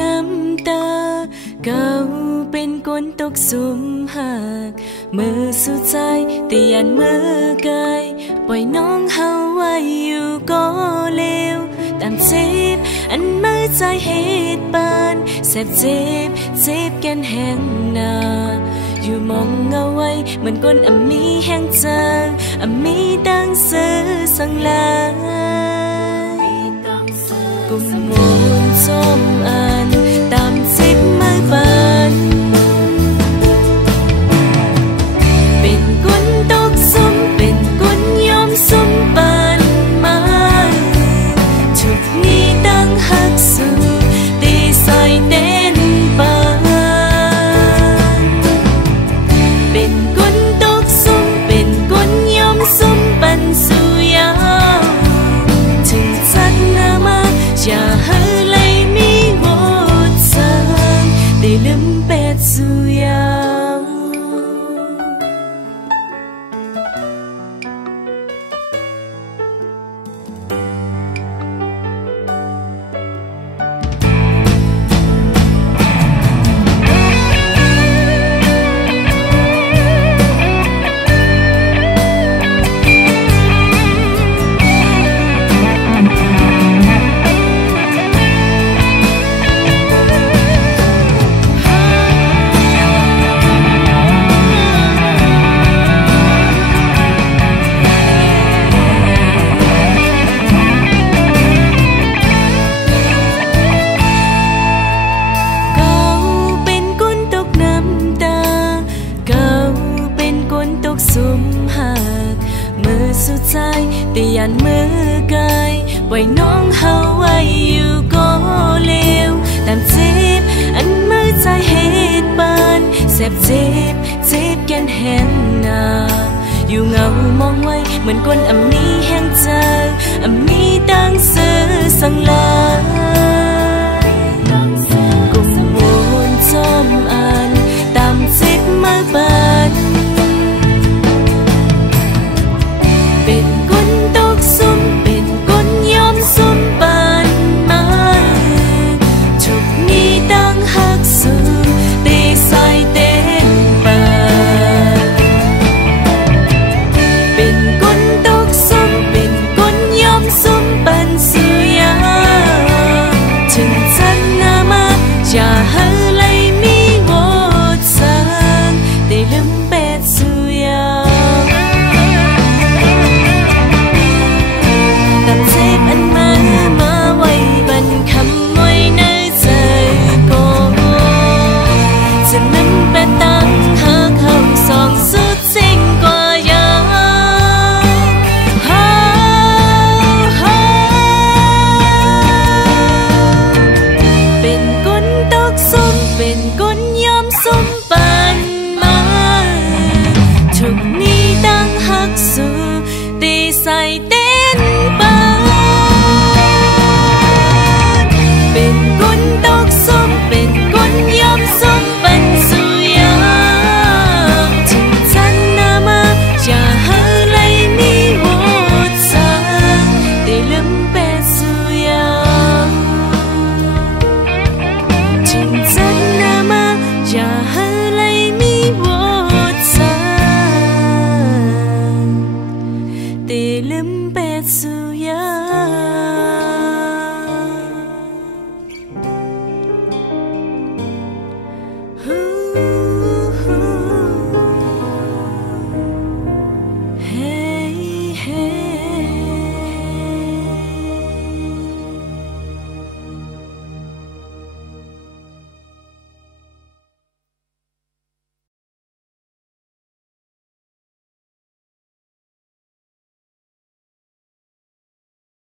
น้ำตาเก่าเป็นก้นตกสุมหักมือสุดใจแต่ยันมือกายปล่อยน้องเฮาไว้อยู่ก็เลวตามเจ็บอันมือใจเหตุปานแสบเจ็บเจ็บกันแห้งนาอยู่มองเงาไว้เหมือนก้นมีแห้งจางมีดังซื้อสังลากุมมนจมอันตามจิบมือปานเป็นกุนตกซุ่มเป็นกุนยอมซุ่มปานมาทุกนี้ตั้งหักสู่ตีใส่เต้นปานเป็นกุนตกซุ่มเป็นกุนยอมซุ่มปันสู่ยาวถึงจัดหน้ามาอย่าให้เลยมีโหดสังได้ลืมเป็ดสู่ยาวสุมหักมือสุดใจแต่ยันมือกายปล่อยน้องเฮาไว้อยู่ก็เลวตามเจ็บอันมือใจเหตุปานแสบเจ็บเจ็บกันแห้งนาอยู่เงามองไว้เหมือนก้นมีแห้งจางมีดังซื้อสังลา